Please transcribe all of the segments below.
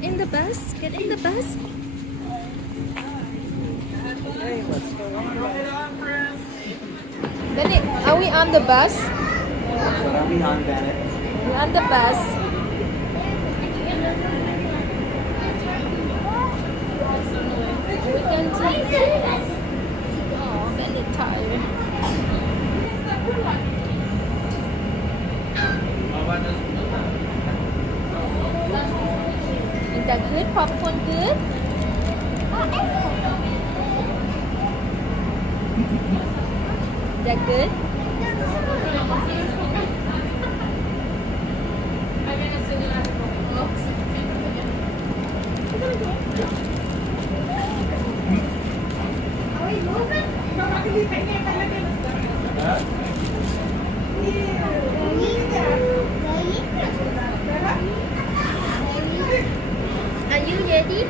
Get in the bus. Get in the bus. Hey, what's going on? Right on, friends. Bennett, are we on the bus? What are we on, Bennett? We're on the bus. We can see. Oh, Bennett tired. Is that good? Popcorn good? Is that good? Are we moving? Are you ready?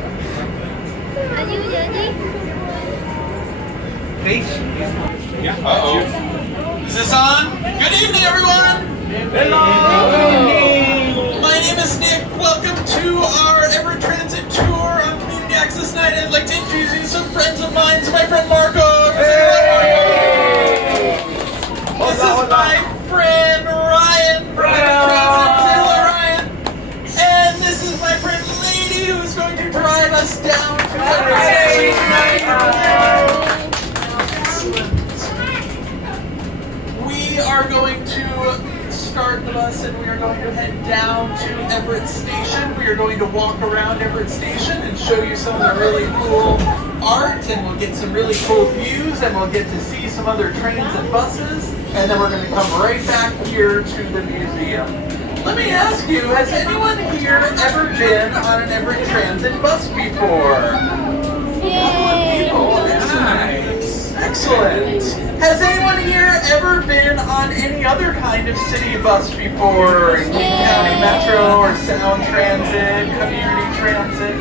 Are you ready? Uh-oh. Is this on? Good evening, everyone. Hello! My name is Nick. Welcome to our Everett Transit tour on Community Access Night. I'd like to introduce you to some friends of mine. So my friend Marco. This is my friend Ryan from Everett Transit. Say hello, Ryan. And this is my friend Lady, who's going to drive us down to Everett Station tonight. We are going to start the bus and we are going to head down to Everett Station. We are going to walk around Everett Station and show you some of the really cool art, and we'll get some really cool views, and we'll get to see some other trains and buses, and then we're going to come right back here to the museum. Let me ask you, has anyone here ever been on an Everett Transit bus before? Yay! Oh, nice. Excellent. Has anyone here ever been on any other kind of city bus before? King County Metro or Sound Transit, Community Transit?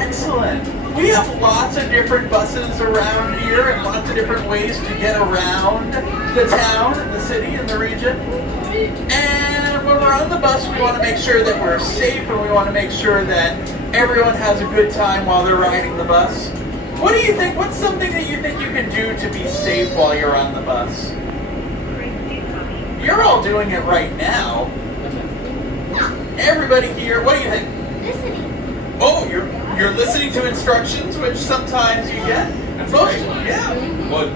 Excellent. We have lots of different buses around here and lots of different ways to get around the town and the city and the region. And when we're on the bus, we want to make sure that we're safe, and we want to make sure that everyone has a good time while they're riding the bus. What do you think? What's something that you think you can do to be safe while you're on the bus? You're all doing it right now. Everybody here, what do you think? Listening. Oh, you're listening to instructions, which sometimes you get. Most, yeah. What?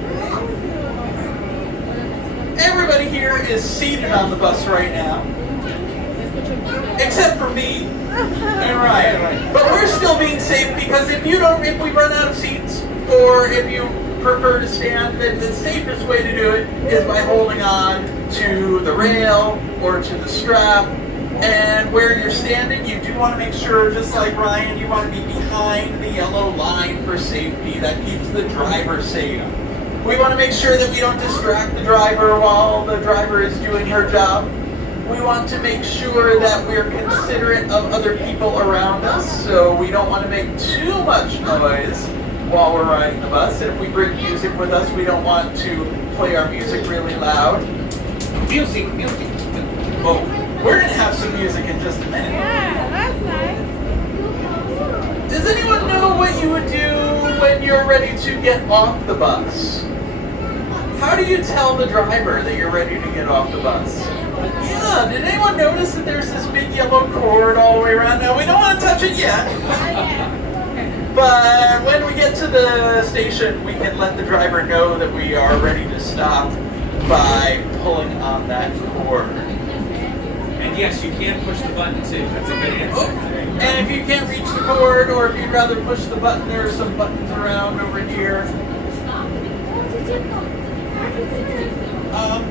Everybody here is seated on the bus right now, except for me and Ryan. But we're still being safe, because if we run out of seats, or if you prefer to stand, then the safest way to do it is by holding on to the rail or to the strap. And where you're standing, you do want to make sure, just like Ryan, you want to be behind the yellow line for safety. That keeps the driver safe. We want to make sure that we don't distract the driver while the driver is doing her job. We want to make sure that we're considerate of other people around us, so we don't want to make too much noise while we're riding the bus. And if we bring music with us, we don't want to play our music really loud. Music. Oh, we're going to have some music in just a minute. Yeah, that's nice. Does anyone know what you would do when you're ready to get off the bus? How do you tell the driver that you're ready to get off the bus? Yeah, did anyone notice that there's this big yellow cord all the way around? Now, we don't want to touch it yet. But when we get to the station, we can let the driver know that we are ready to stop by pulling on that cord. And yes, you can push the button too. That's a good answer. Oh, and if you can't reach the cord, or if you'd rather push the button, there are some buttons around over here.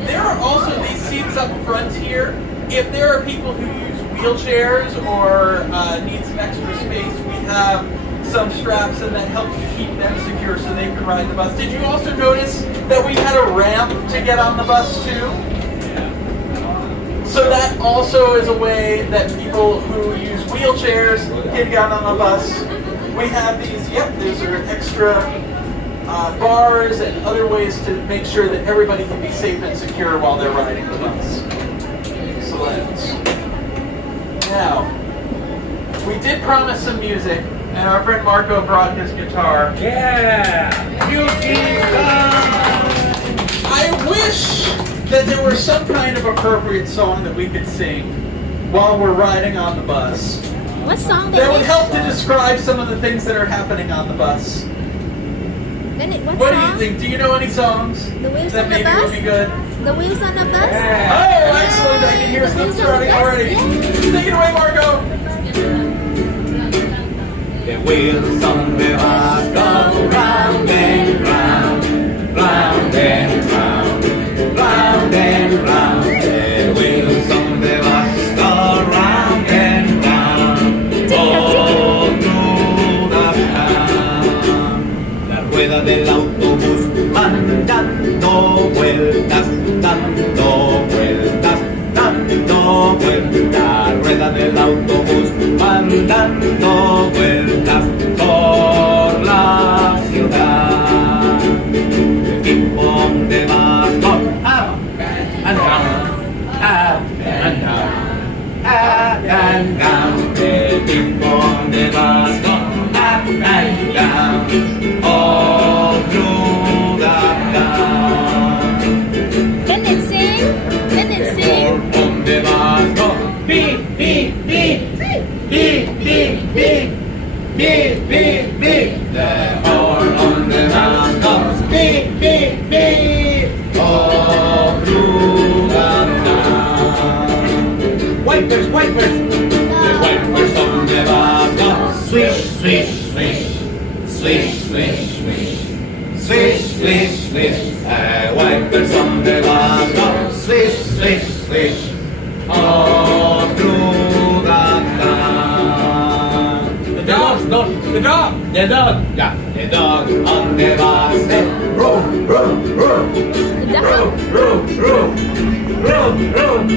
There are also these seats up front here. If there are people who use wheelchairs or need some extra space, we have some straps, and that helps to keep them secure so they can ride the bus. Did you also notice that we had a ramp to get on the bus too? So that also is a way that people who use wheelchairs can get on the bus. We have these, these are extra bars and other ways to make sure that everybody can be safe and secure while they're riding the bus. Excellent. Now, We did promise some music, and our friend Marco brought his guitar. Yeah! I wish that there were some kind of appropriate song that we could sing while we're riding on the bus. What song That would Bennett? help to describe some of the things that are happening on the bus. Bennett, what What do song? you think? Do you know any songs The Wheels that on the maybe Bus? would be good? The Wheels on the Bus? Oh, excellent! I can hear The some Wheels on the starting Bus? already. Yeah. Take it away, Marco. The wheels on the bus go round and round, round and round, round and round. The wheels on the bus go round and round, all through the town. Las ruedas del autobús van dando vueltas, dando vueltas, dando vueltas. Las ruedas del autobús van dando vueltas por la ciudad. Keep on the bus, go up and down, up and down, up and down. Keep on the bus, go up and down, all through the town. Bennett sing. Bennett sing. On the bus, go beep, beep, beep, beep, beep, beep, beep, beep, beep. The horn on the bus goes beep, beep, beep, all through the town. Wipers, wipers. The wipers on the bus go swish, swish, swish, swish, swish, swish, swish, swish, swish. The wipers on the bus go swish, swish, swish, all through the town. The dog! The dog! The dog, yeah, the dog on the bus said, row, row, row, row, row, row, row, row,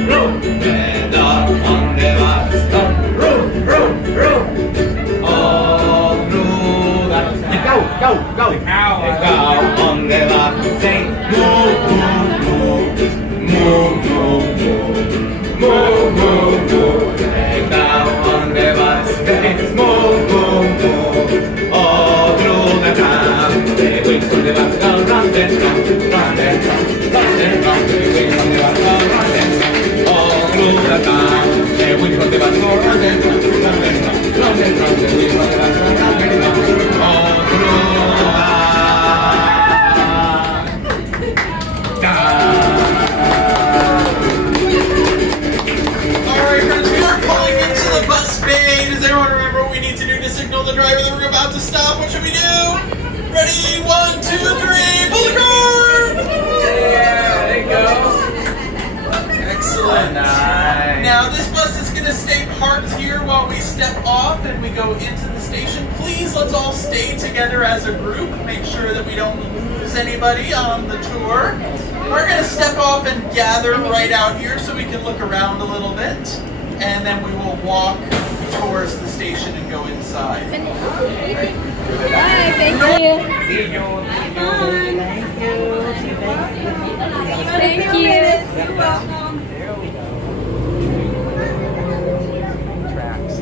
row. The dog on the bus said, row, row, row, all through the town. The cow. The cow. The cow on the bus say, moo, moo, moo, moo, moo, moo, moo, moo. The cow on the bus says, moo, moo, moo, all through the town. The wings on the bus go round and round, round and round, round and round. The wings on the bus go round and round, all through the town. The wings on the bus go round and round, round and round, round and round. The wings on the bus go round and round, all through the town. Alright, friends, we are pulling into the bus bay. Does everyone remember what we need to do to signal the driver that we're about to stop? What should we do? Ready? 1, 2, 3, pull the cord! Yeah, there you go. Excellent. Nice. Now, this bus is going to stay parked here while we step off and we go into the station. Please, let's all stay together as a group. Make sure that we don't lose anybody on the tour. We're going to step off and gather right out here so we can look around a little bit. And then we will walk towards the station and go inside. Bye, thank you. See you. Thank you. There we go. Tracks.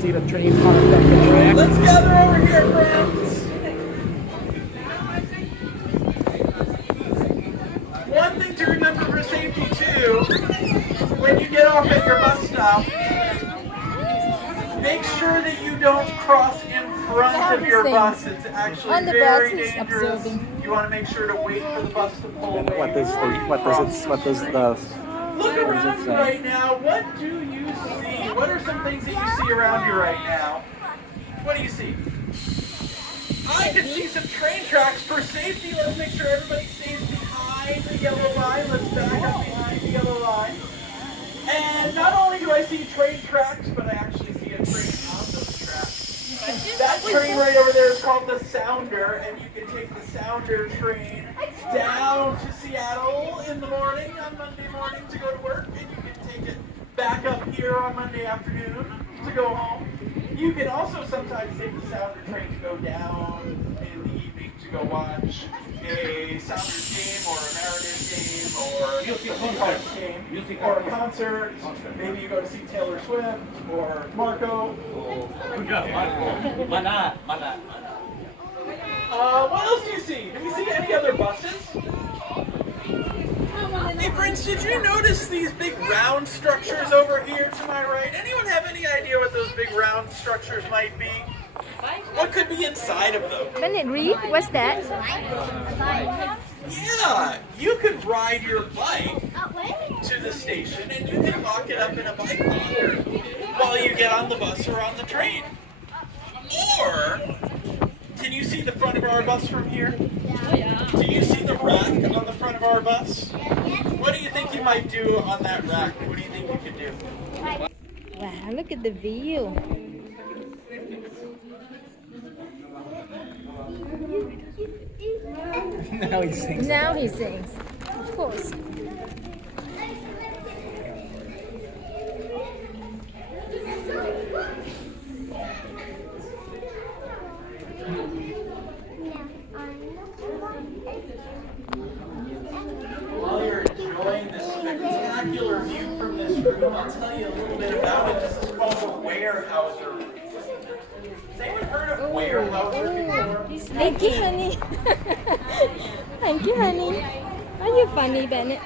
See the train parked up the track. Let's gather over here, friends. One thing to remember for safety too, when you get off at your bus stop, make sure that you don't cross in front of your bus. It's actually On the very bus, he's dangerous. observing. You want to make sure to wait for the bus to pull away. What does the Look around you right now. What do you see? What are some things that you see around you right now? What do you see? I can see some train tracks for safety. Let's make sure everybody stays behind the yellow line. Let's back up behind the yellow line. And not only do I see train tracks, but I actually see a train on those tracks. That train right over there is called the Sounder, and you can take the Sounder train down to Seattle in the morning, on Monday morning to go to work, and you can take it back up here on Monday afternoon to go home. You can also sometimes take the Sounder train to go down in the evening to go watch a Sounders game or a Mariners game or a college game, or a concert. Maybe you go to see Taylor Swift or Marco. Mana. What else do you see? Do you see any other buses? Hey friends, did you notice these big round structures over here to my right? Anyone have any idea what those big round structures might be? What could be inside of them? Can it read? What's that? Yeah, you could ride your bike to the station and you can lock it up in a bike locker while you get on the bus or on the train. Or, can you see the front of our bus from here? Do you see the rack on the front of our bus? What do you think you might do on that rack? What do you think you could do? Wow, look at the view. Now he sings. Now he sings. Of course. While you're enjoying this spectacular view from this room, I'll tell you a little bit about it. This is called the Warehouser room. Has anyone heard of Warehouser before? Thank you, honey. Thank you, honey. Are you funny, Bennett?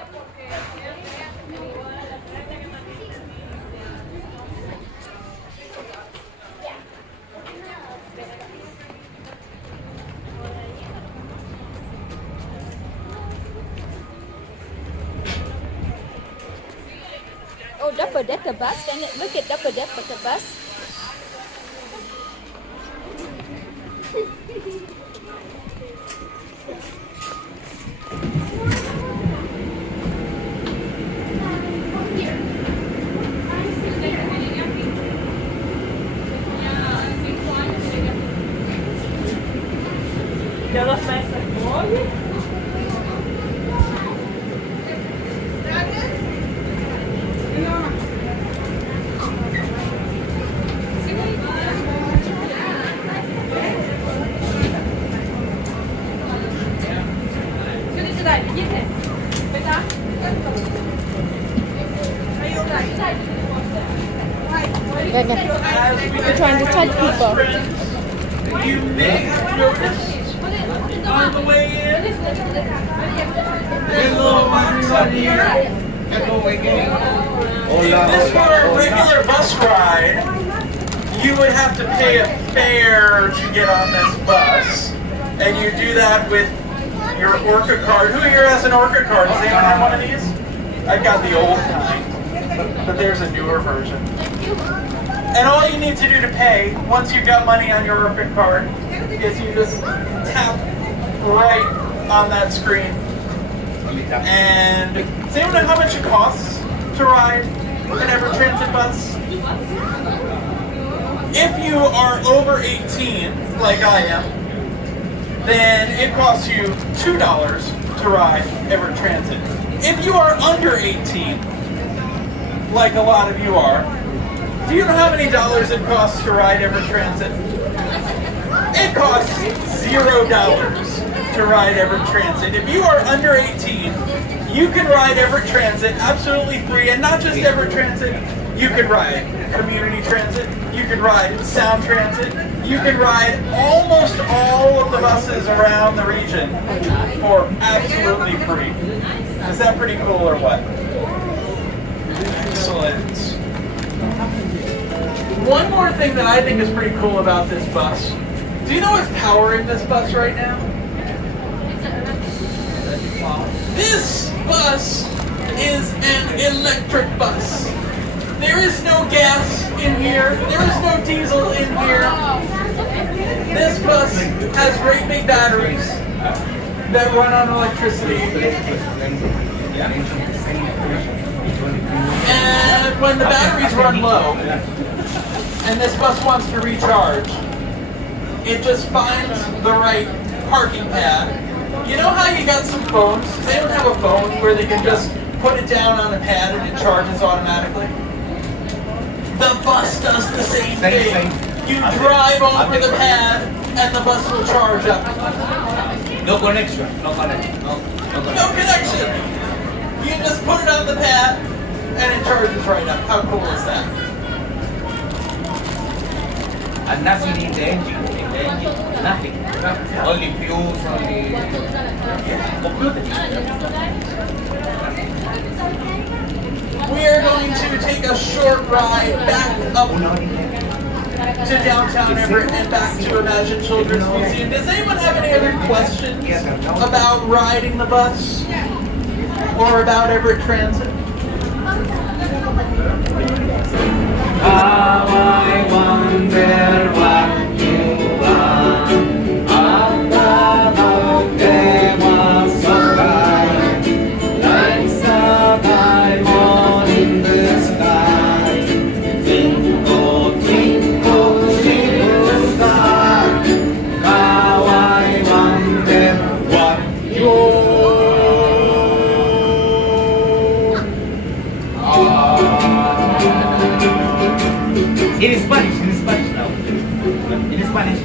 Oh, double-decker bus. Bennett, look at double-decker bus. We're trying to touch people. You may have noticed on the way in, there's a little box up here. If this were a regular bus ride, you would have to pay a fare to get on this bus. And you do that with your Orca card. Who here has an Orca card? Does anyone have one of these? I've got the old kind, but there's a newer version. And all you need to do to pay, once you've got money on your Orca card, is you just tap right on that screen. And does anyone know how much it costs to ride an Everett Transit bus? If you are over 18, like I am, then it costs you $2 to ride Everett Transit. If you are under 18, like a lot of you are, do you know how many dollars it costs to ride Everett Transit? It costs $0 to ride Everett Transit. If you are under 18, you can ride Everett Transit absolutely free, and not just Everett Transit. You can ride community transit, you can ride Sound Transit, you can ride almost all of the buses around the region for absolutely free. Is that pretty cool or what? Excellent. One more thing that I think is pretty cool about this bus. Do you know what's powering this bus right now? This bus is an electric bus. There is no gas in here. There is no diesel in here. This bus has great big batteries that run on electricity. And when the batteries run low, and this bus wants to recharge, it just finds the right parking pad. You know how you got some phones? They don't have a phone where they can just put it down on the pad and it charges automatically. The bus does the same thing. You drive over the pad and the bus will charge up. No connection. No connection. No connection. charges right up. How cool is that? And nothing in the engine. Nothing. Only fuels, only computer. We are going to take a short ride back up to downtown Everett and back to Imagine Children's Museum. Does anyone have any other questions about riding the bus or about Everett Transit? How I wonder what you are. Up above there was so bright, like diamond in the sky. Twinkle, twinkle, little star. How I wonder what you are. In Spanish now. In Spanish.